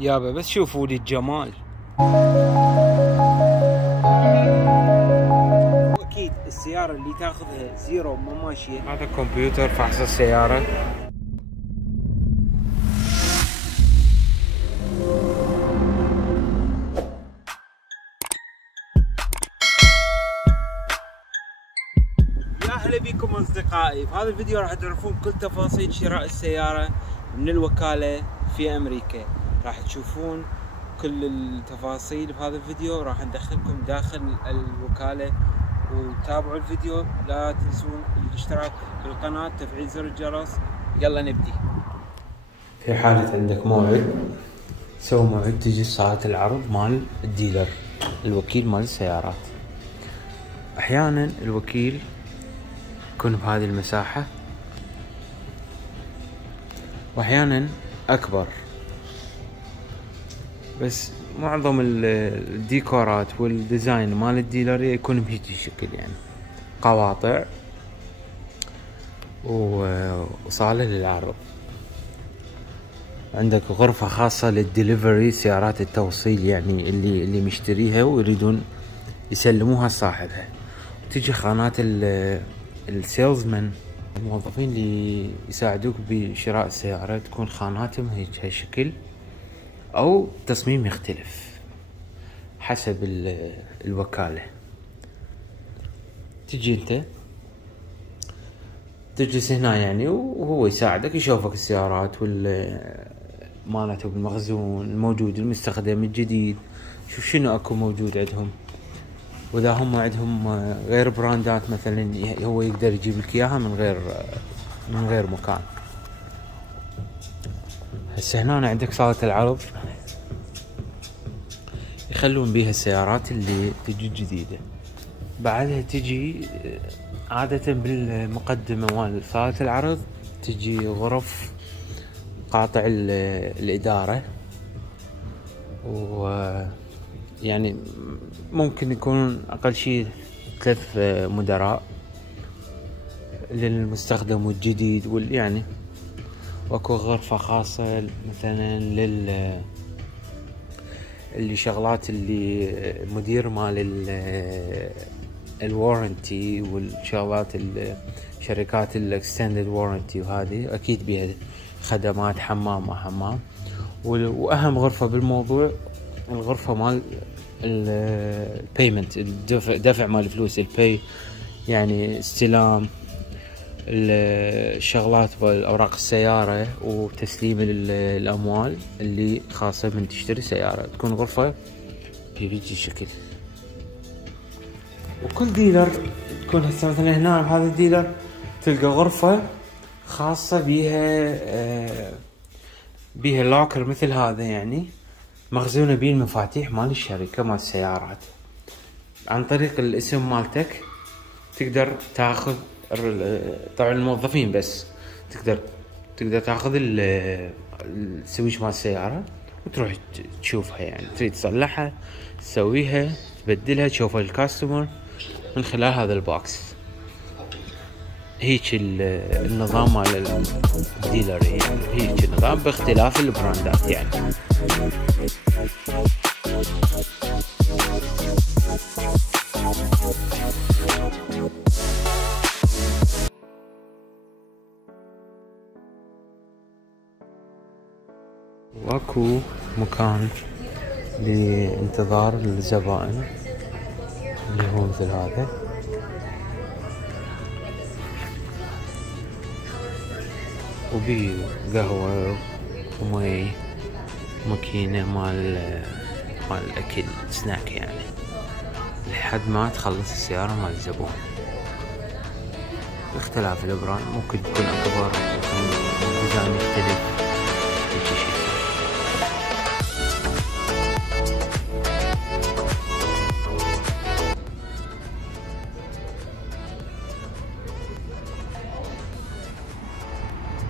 يابا بس شوفوا لي الجمال. واكيد السيارة اللي تاخذها زيرو ما ماشية. هذا كمبيوتر فحص السيارة. يا هلا بكم اصدقائي، في هذا الفيديو راح تعرفون كل تفاصيل شراء السيارة من الوكالة في امريكا. راح تشوفون كل التفاصيل بهذا الفيديو، راح ندخلكم داخل الوكالة وتابعوا الفيديو. لا تنسون الاشتراك بالقناة، تفعيل زر الجرس. يلا نبدي. في حالة عندك موعد، سوي موعد تجي ساعة العرض مال الديلر، الوكيل مال السيارات. احيانا الوكيل يكون بهذه المساحة واحيانا اكبر، بس معظم الديكورات والديزاين مال الديلر يكون بهيجي شكل، يعني قواطع وصالة للعرض. عندك غرفة خاصة للدليفري، سيارات التوصيل، يعني اللي مشتريها ويريدون يسلموها لصاحبها. تجي خانات السيلزمان، الموظفين اللي يساعدوك بشراء السيارة، تكون خاناتهم هيك هالشكل او تصميم يختلف حسب الوكالة. تجي انت تجلس هنا يعني، وهو يساعدك، يشوفك السيارات مالته بالمخزون، الموجود، المستخدم، الجديد، شوف شنو اكو موجود عندهم. واذا هم عندهم غير براندات مثلا، هو يقدر يجيب لك اياها من غير مكان. هسه هنا عندك صالة العرض، يخلون بيها السيارات اللي تجي جديدة. بعدها تجي عادة بالمقدمة مال صالة العرض تجي غرف قاطع الإدارة، ويعني ممكن يكون أقل شيء 3 مدراء للمستخدم والجديد يعني. واكو غرفة خاصة مثلا اللي شغلات اللي مدير مال الوارنتي والشغلات شركات الاكستندد وارنتي، وهذه اكيد بيها خدمات حمام ما حمام. واهم غرفة بالموضوع الغرفة مال البيمنت، دفع مال الفلوس، البي يعني استلام الشغلات واوراق السيارة وتسليم الاموال اللي خاصة من تشتري سيارة. تكون غرفة بهيجي شكل. وكل ديلر تكون هسه مثلا هنا بهذا الديلر تلقى غرفة خاصة بيها لوكر مثل هذا، يعني مخزونة بيه المفاتيح مال الشركة مال السيارات. عن طريق الاسم مالتك تقدر تاخذ، طبعا الموظفين بس تقدر تاخذ السويش مال السيارة وتروح تشوفها، يعني تريد تصلحها تسويها تبدلها، تشوفها الكاستمر من خلال هذا البوكس. هيك النظام مال الديلر، يعني هيك النظام باختلاف البراندات يعني. واكو مكان لانتظار الزبائن اللي هو مثل هذا. وبي قهوة ومي، ماكينة مال الاكل، سناك يعني، لحد ما تخلص السيارة مال الزبون. باختلاف البراند ممكن تكون اكبر، ممكن ديزاين يختلف.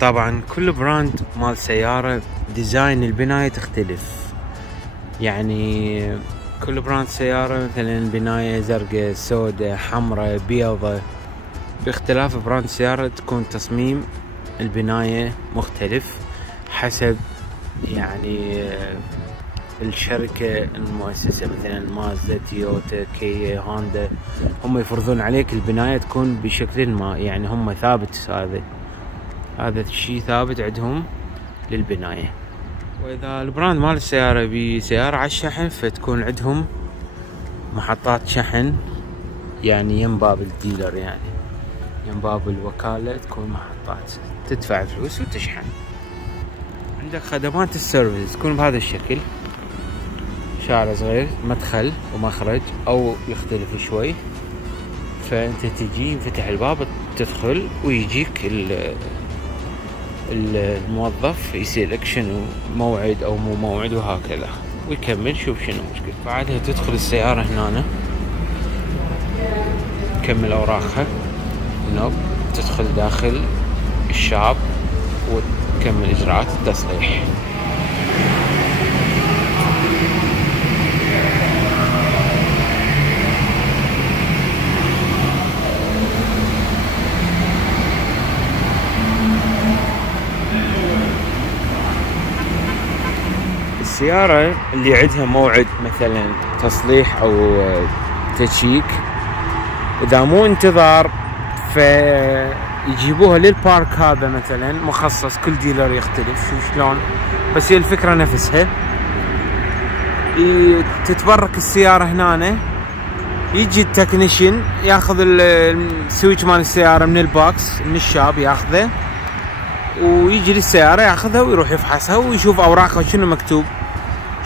طبعا كل براند مال سيارة ديزاين البناية تختلف، يعني كل براند سيارة مثلا البناية زرقاء، سوداء، حمراء، بيضة. باختلاف براند سيارة تكون تصميم البناية مختلف حسب يعني الشركة المؤسسة مثلا مازدا، تويوتا، كيا، هوندا، هم يفرضون عليك البناية تكون بشكل ما، يعني هم ثابت، هذا الشيء ثابت عندهم للبناية. واذا البراند مال السيارة بسيارة على الشحن فتكون عندهم محطات شحن، يعني يم باب الديلر، يعني يم باب الوكالة تكون محطات تدفع فلوس وتشحن. عندك خدمات السيرفيس تكون بهذا الشكل، شارع صغير، مدخل ومخرج او يختلف شوي، فانت تجي ينفتح الباب تدخل ويجيك الموظف يسألك شنو موعد او مو موعد وهكذا، ويكمل شوف شنو مشكلة. بعدها تدخل السيارة هنا تكمل اوراقها، تدخل داخل الشاب وتكمل اجراءات التصليح. السيارة اللي عندها موعد مثلا تصليح او تشيك، اذا مو انتظار فيجيبوها للبارك هذا مثلا مخصص، كل ديلر يختلف شو شلون، بس هي الفكرة نفسها. تتبرك السيارة هنا، يجي التكنيشن ياخذ السويتش مال السيارة من البوكس، من الشاب ياخذه ويجي للسيارة ياخذها ويروح يفحصها ويشوف اوراقها شنو مكتوب،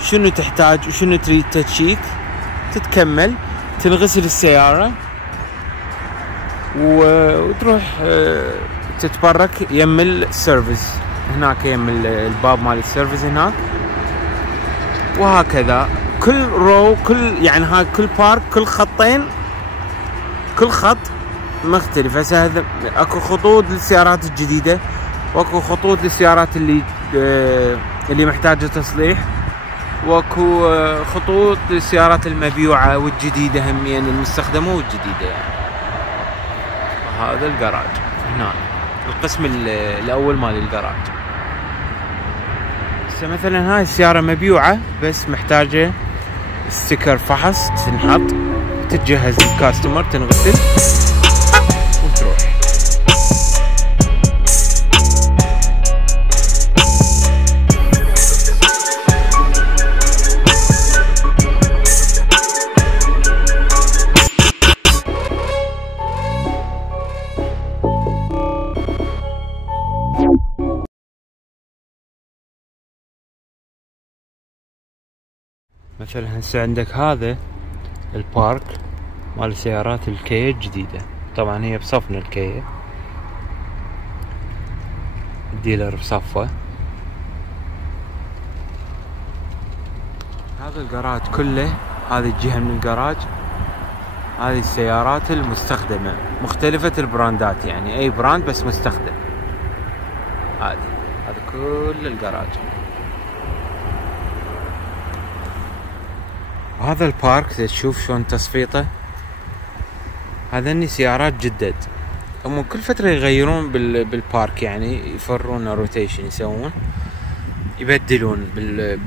شنو تحتاج وشنو تريد تشيك. تتكمل تنغسل السيارة وتروح تتبرك يم السيرفيس هناك، يم الباب مال السيرفيس هناك، وهكذا كل رو، يعني هاي كل بارك، كل خطين، كل خط مختلف. هسه هذا اكو خطوط للسيارات الجديدة، واكو خطوط للسيارات اللي محتاجة تصليح، واكو خطوط للسيارات المبيوعة والجديدة همين، المستخدمة والجديدة يعني. هذا الجراج هنا، القسم الاول مال الجراج. هسه مثلا هاي السيارة مبيوعة بس محتاجة ستيكر فحص تنحط، تتجهز للكاستمر، تنغسل وتروح. مثلا هسه عندك هذا البارك مال السيارات الكيا الجديدة، طبعا هي بصفنا الكيا، الديلر بصفه. هذا الجراج كله، هذه الجهة من الجراج، هذه السيارات المستخدمة مختلفة البراندات، يعني اي براند بس مستخدم. هذا كل الجراج. وهذا البارك تشوف شلون تصفيته، هذني سيارات جدد، هم كل فترة يغيرون بالبارك، يعني يفرون روتيشن، يسوون يبدلون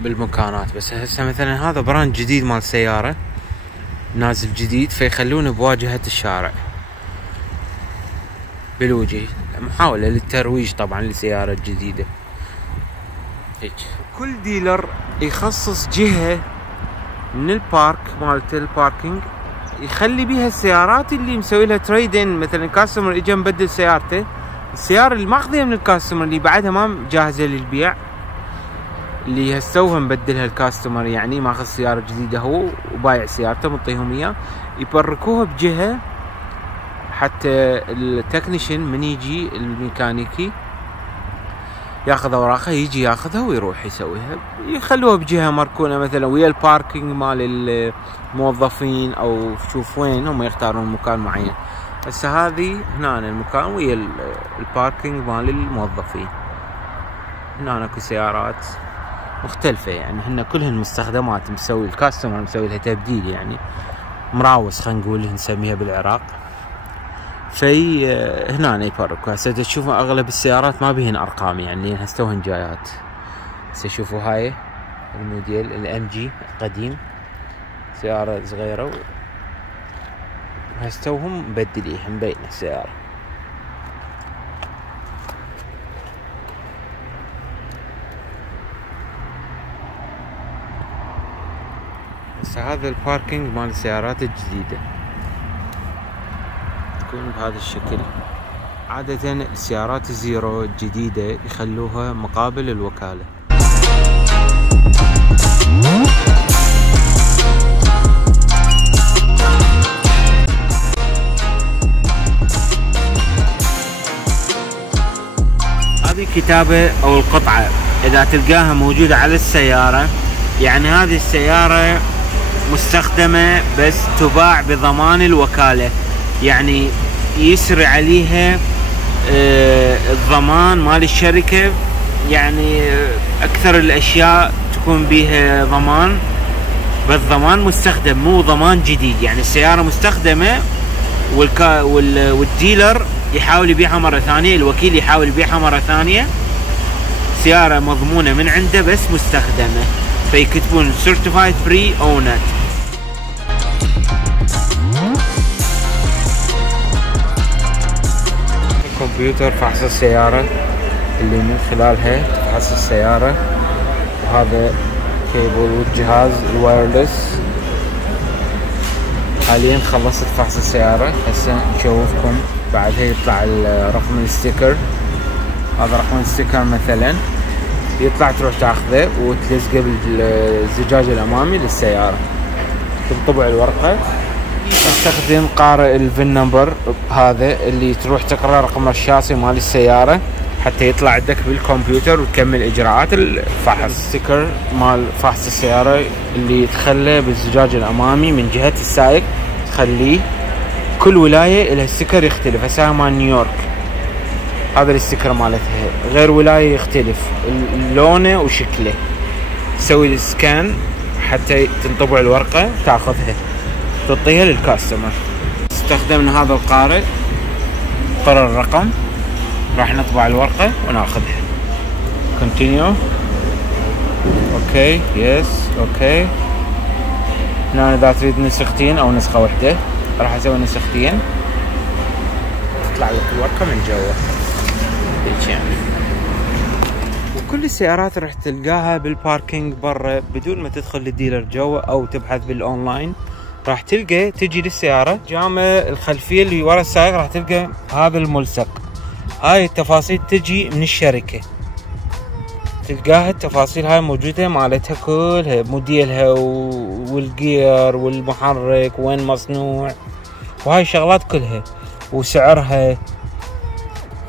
بالمكانات. بس هسه مثلا هذا براند جديد مال سيارة نازل جديد، فيخلونه بواجهة الشارع بالوجه، محاولة للترويج طبعا للسيارة الجديدة هيك. كل ديلر يخصص جهة من البارك مالته، الباركينج، يخلي بيها السيارات اللي مسوي لها تريدين. مثلا كاستمر اجى مبدل سيارته، السيارة اللي ماخذها من الكاستمر اللي بعدها ما جاهزة للبيع، اللي هسوها مبدلها الكاستمر، يعني ماخذ سيارة جديدة هو وبايع سيارته مطيهم اياه، يبركوها بجهة حتى التكنيشن من يجي الميكانيكي ياخذ اوراقها يجي ياخذها ويروح يسويها، يخلوها بجهة مركونة مثلا ويا الباركينج مال الموظفين، او شوف وين هم يختارون مكان معين. هسه هذه هنا المكان ويا الباركينج مال الموظفين. هنا اكو سيارات مختلفة، يعني هن كلهن مستخدمات، مسوي الكاستمر مسوي لها تبديل، يعني مراوس خلينا نقول نسميها بالعراق. في هنا يفرقوا. هسه تشوفوا اغلب السيارات ما بيهن ارقام، يعني هسه توهن جايات هسه شوفوا هاي الموديل الام جي القديم، سيارة صغيرة وهسه توهم مبدليها مبينة السيارة. هسه هذا الباركينج مال السيارات الجديدة تكون بهذا الشكل. عادة السيارات الزيرو الجديدة يخلوها مقابل الوكالة. هذه الكتابة او القطعة اذا تلقاها موجودة على السيارة يعني هذه السيارة مستخدمة بس تباع بضمان الوكالة، يعني يسري عليها الضمان مال الشركة، يعني اكثر الاشياء تكون بيها ضمان، بس ضمان مستخدم مو ضمان جديد. يعني السيارة مستخدمة والديلر يحاول يبيعها مرة ثانية، الوكيل يحاول يبيعها مرة ثانية، سيارة مضمونة من عنده بس مستخدمة، فيكتبون Certified Pre-Owned. كمبيوتر فحص السيارة اللي من خلالها تفحص السيارة، وهذا كيبل والجهاز الوايرلس. حاليا خلصت فحص السيارة، هسه نشوفكم بعدها يطلع رقم الستيكر. هذا رقم الستيكر مثلا يطلع تروح تاخذه وتلزقه بالزجاج الامامي للسيارة، تنطبع الورقة. تستخدم قارئ الفين نمبر هذا اللي تروح تقرا رقم الشاصي مال السيارة حتى يطلع عندك بالكمبيوتر وتكمل اجراءات الفحص. الستيكر مال فحص السيارة اللي يتخلى بالزجاج الامامي من جهة السائق، تخليه كل ولاية لها ستيكر يختلف. هسه مال نيويورك هذا الستيكر مالتها، غير ولاية يختلف لونه وشكله. تسوي السكان حتى تنطبع الورقة تاخذها تعطيها للكاستمر. استخدمنا هذا القارئ، قرر الرقم، راح نطبع الورقة وناخذها. continue اوكي يس اوكي. هنا اذا تريد نسختين او نسخة واحدة راح اسوي نسختين، تطلع لك الورقة من جوا هيك يعني. وكل السيارات راح تلقاها بالباركينج برا بدون ما تدخل للديلر جوا او تبحث بالاونلاين. راح تلقى تجي للسيارة جامة الخلفية اللي ورا السائق، راح تلقى هذا الملصق. هاي التفاصيل تجي من الشركة، تلقاها التفاصيل هاي موجودة مالتها كلها، موديلها والجير والمحرك وين مصنوع وهاي الشغلات كلها وسعرها.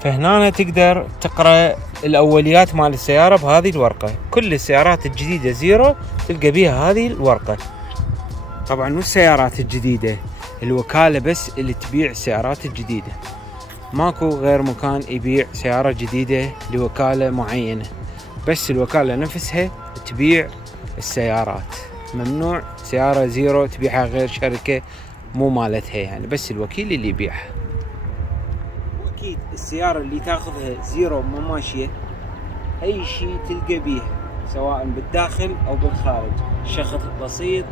فهنا تقدر تقرأ الأوليات مال السيارة بهذه الورقة. كل السيارات الجديدة زيرو تلقى بيها هذه الورقة. طبعا مو السيارات الجديدة، الوكالة بس اللي تبيع السيارات الجديدة، ماكو غير مكان يبيع سيارة جديدة لوكالة معينة، بس الوكالة نفسها تبيع السيارات. ممنوع سيارة زيرو تبيعها غير شركة مو مالتها، يعني بس الوكيل اللي يبيعها. واكيد السيارة اللي تاخذها زيرو ما ماشية اي شيء تلقى بيها سواء بالداخل او بالخارج، شخط بسيط،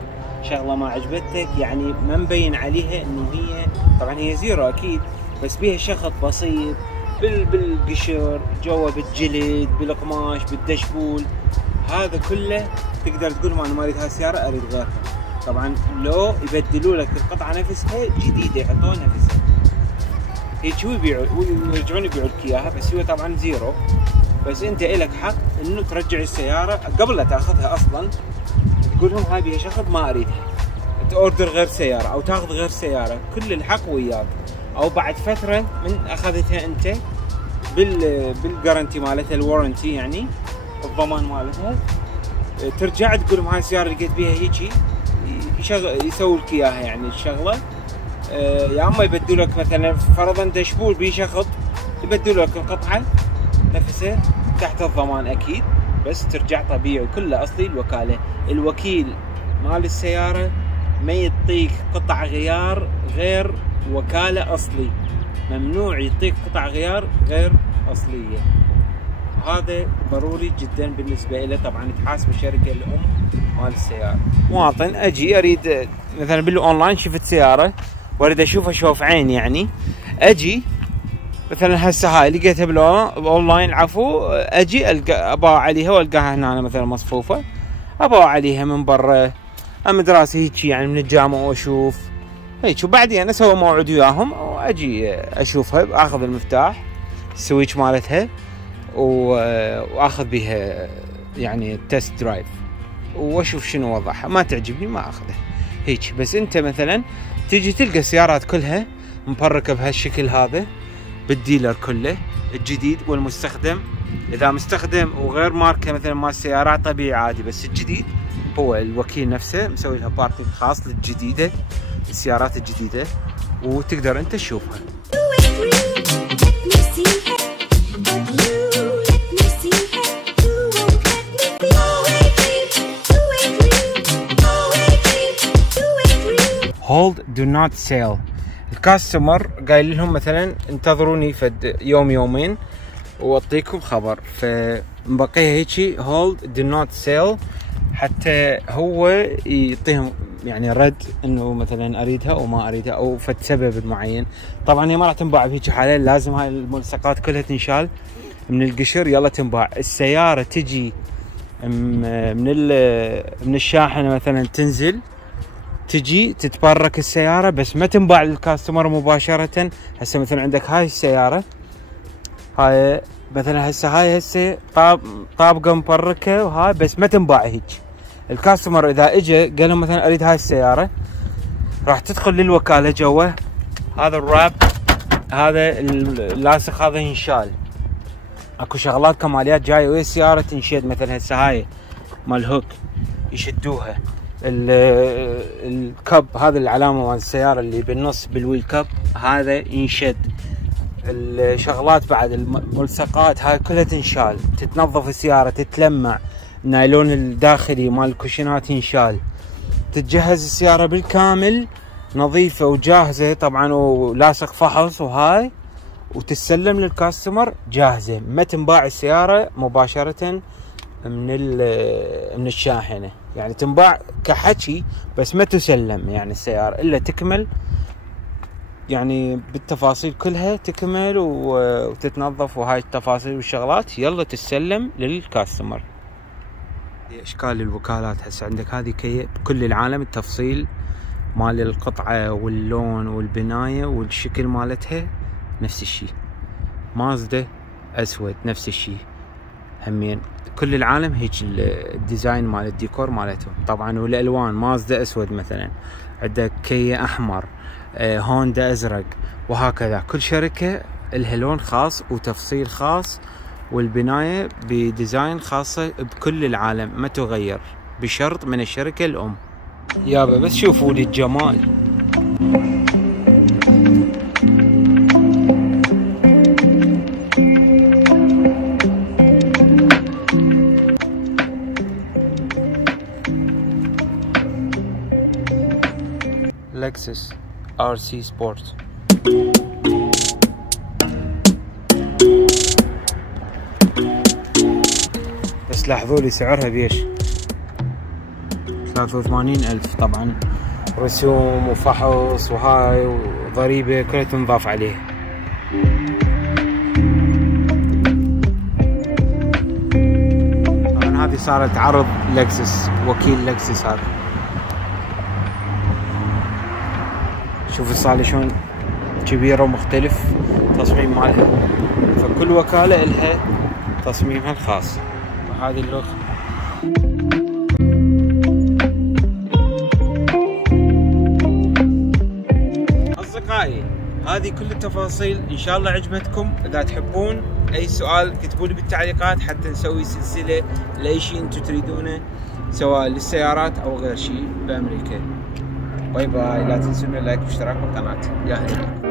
شغله ما عجبتك يعني ما مبين عليها انه هي، طبعا هي زيرو اكيد بس بيها شخط بسيط بالقشر جوا، بالجلد، بالقماش، بالدشبول، هذا كله تقدر تقول انا ما اريد هاي السياره اريد غيرها. طبعا لو يبدلوا لك القطعه نفسها جديده يحطون نفسها هيك ويبيعوا ويرجعون يبيعوا لك اياها، بس هو طبعا زيرو. بس انت الك حق انه ترجع السياره قبل لا تاخذها اصلا، تقول لهم هاي بيها شخط ما اريدها، تأوردر غير سياره او تاخذ غير سياره، كل الحق وياك. او بعد فتره من اخذتها انت بالجارنتي مالتها، الورنتي يعني الضمان مالتها، ترجع تقول لهم هاي السياره اللي لقيت بيها هيجي، يسوي لك اياها يعني الشغله. يا اما يبدلوا لك مثلا فرضا دشبول بيه شخط، يبدلوا لك القطعه نفسها تحت الضمان اكيد، بس ترجع طبيعي كله اصلي الوكاله. الوكيل مال السياره ما يعطيك قطع غيار غير وكاله اصلي، ممنوع يعطيك قطع غيار غير اصليه. هذا ضروري جدا بالنسبه له. طبعا تحاسب الشركه الام مال السياره. مواطن اجي اريد مثلا بالاونلاين شفت سياره واريد اشوفها شوف عين، يعني اجي مثلا هسه هاي لقيتها بالاونلاين عفو، اجي القى اباوع عليها والقاها هنا مثلا مصفوفه، اباوع عليها من برا مدراسه هيك يعني من الجامعه واشوف هيك، وبعدين اسوي موعد وياهم واجي اشوفها، اخذ المفتاح السويتش مالتها واخذ بها يعني تست درايف واشوف شنو وضعها، ما تعجبني ما اخذها هيك. بس انت مثلا تيجي تلقى السيارات كلها مفركه بهالشكل هذا بالديلر كله، الجديد والمستخدم. اذا مستخدم وغير ماركه مثلا مال السيارات طبيعي عادي، بس الجديد هو الوكيل نفسه مسوي لها باركينج خاص للجديده، السيارات الجديده، وتقدر انت تشوفها. Hold do not sell. الكاستمر قايل لهم مثلا انتظروني فد يوم يومين واعطيكم خبر، فمبقيها هيجي hold do not sell حتى هو يعطيهم يعني رد انه مثلا اريدها او ما اريدها او فد سبب معين. طبعا هي ما راح تنباع بهيك حاله، لازم هاي الملصقات كلها تنشال من القشر يلا تنباع. السياره تجي من الشاحنه مثلا تنزل تجي تتبرك السياره، بس ما تنباع للكاستمر مباشره. هسه مثلا عندك هاي السياره هاي مثلا هسه طابقه مبركه وهاي، بس ما تنباع هيك. الكاستمر اذا اجى قال لهم مثلا اريد هاي السياره، راح تدخل للوكاله جوا، هذا الراب هذا اللاصق هذا ينشال، اكو شغلات كماليات جايه ويا السياره تنشد. مثلا هسه هاي مال هوك يشدوها، الكب هذا العلامه مال السياره اللي بالنص بالويل كب هذا ينشد. الشغلات بعد الملصقات هاي كلها تنشال، تتنظف السياره، تتلمع، النايلون الداخلي مال الكوشنات ينشال، تتجهز السياره بالكامل نظيفه وجاهزه طبعا ولاصق فحص وهاي، وتسلم للكاستمر جاهزه. ما تنباع السياره مباشره من الشاحنه، يعني تنباع كحكي بس ما تسلم يعني السياره الا تكمل يعني بالتفاصيل كلها تكمل وتتنظف وهاي التفاصيل والشغلات يلا تسلم للكاستمر. اشكال الوكالات هسه عندك هذه كي بكل العالم التفصيل مال القطعه واللون والبنايه والشكل مالتها نفس الشيء. مازدا اسود نفس الشيء همين، كل العالم هيك الديزاين مال الديكور مالتهم. طبعا والالوان مازدا اسود مثلا، عندك كيا احمر، هوندا ازرق، وهكذا. كل شركه لها لون خاص وتفصيل خاص، والبنايه بديزاين خاصه بكل العالم ما تغير بشرط من الشركه الام. يابا بس شوفوا لي الجمال. Lexus RC Sport. بس لاحظوا لي سعرها بيش 83,000. طبعا رسوم وفحص وهاي وضريبة كلها تنضاف عليه. طبعا هذه صارت عرض لكسس، وكيل لكسس هذا. شوف صار شلون كبيرة ومختلف تصميم مالها، فكل وكالة لها تصميمها الخاص. وهذه اللوحة أصدقائي، هذه كل التفاصيل إن شاء الله عجبتكم. إذا تحبون أي سؤال كتبوا لي بالتعليقات حتى نسوي سلسلة لأي شيء أنتم تريدونه سواء للسيارات أو غير شيء بأمريكا. باي باي، لا تنسون اللايك والاشتراك بالقناة. يا هلا.